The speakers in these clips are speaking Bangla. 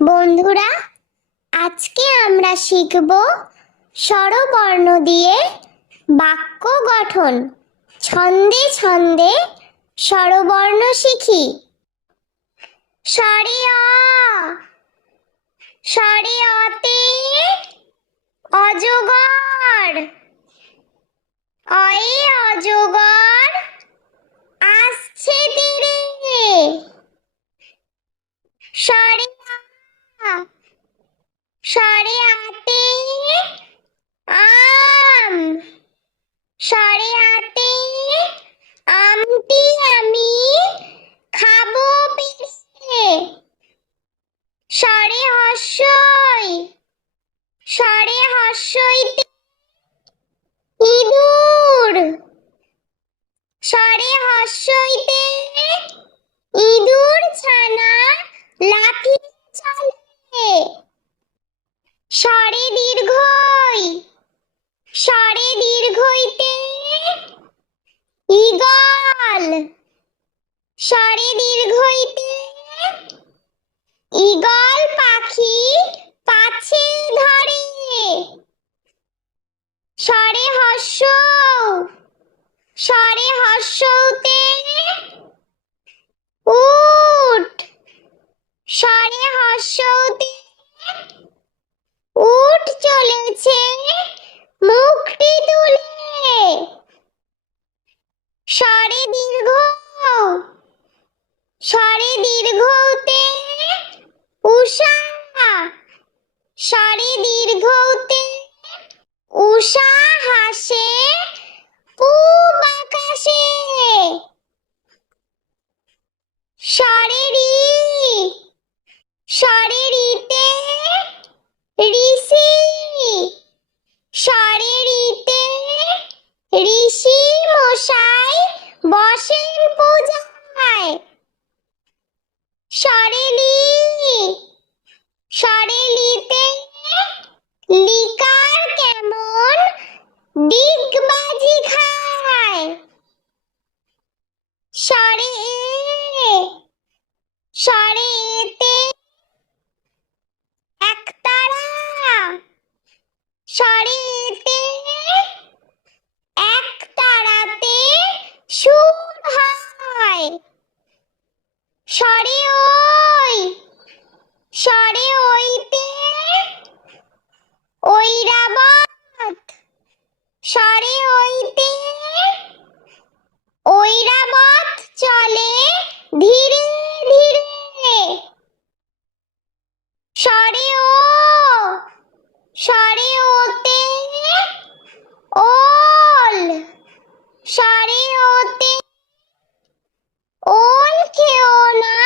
বন্ধুরা, আজকে আমরা শিখব স্বরবর্ণ দিয়ে বাক্য গঠন। ছন্দে ছন্দে স্বরবর্ণ শিখি। স্বরে অ, স্বরে অতে অজগর, অয়ে অজগর আসছে তীরে। স্বরে আ, স্বরে আতে আম, স্বরে আতে আমটি আমি খাবো পেড়ে। স্বরে হর্ষই, স্বরে হর্ষইতে ইঁদুর, স্বরে হর্ষইতে ইঁদুর ছানা লাফি চলে। স্বরে দীর্ঘই, স্বরে দীর্ঘইতে ঈগল, স্বরে দীর্ঘইতে ঈগল পাখি পাছে ধরে। স্বরে হর্ষ, স্বরে হর্ষতে উট, স্বরে হর্ষতে উট চলেছে মুখটি তুলে। স্বরে দীর্ঘ, স্বরে দীর্ঘতে উষা, স্বরে দীর্ঘতে উষা হাসে পূব আকাশে। স্বরে রি, স্বরে রিতে ঋষি, স্বরে রিতে ঋষি মশাই বসেন পূজায়। স্বরে লি, স্বরে লিতে লিকার কেমন ডিগবাজি খায়। স্বরে এ, স্বরে এতে একতারা, স্বরে এতে একতারাতে সুর হয়। স্বরে ওই, স্বরে ওইতে ঐরাবত, স্বরে ওইতে ঐরাবত চলে ধীরে ধীরে। স্বরে ও, স্বরে ওতে ওল, স্বরে ওতে ওল খেও না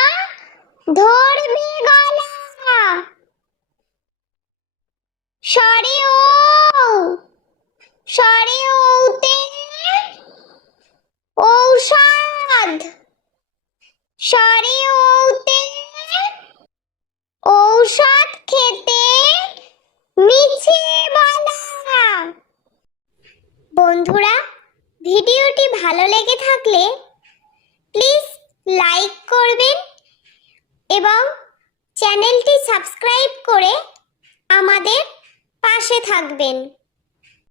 ধরবে গলা। স্বরে ও, স্বরে ওতে ঔষধ, স্বরে ওতে ঔষধ খেতে মিছে বলা। বন্ধুরা, ভিডিওটি ভালো লেগে থাকলে প্লিজ লাইক করবেন এবং চ্যানেলটি সাবস্ক্রাইব করে আমাদের পাশে থাকবেন।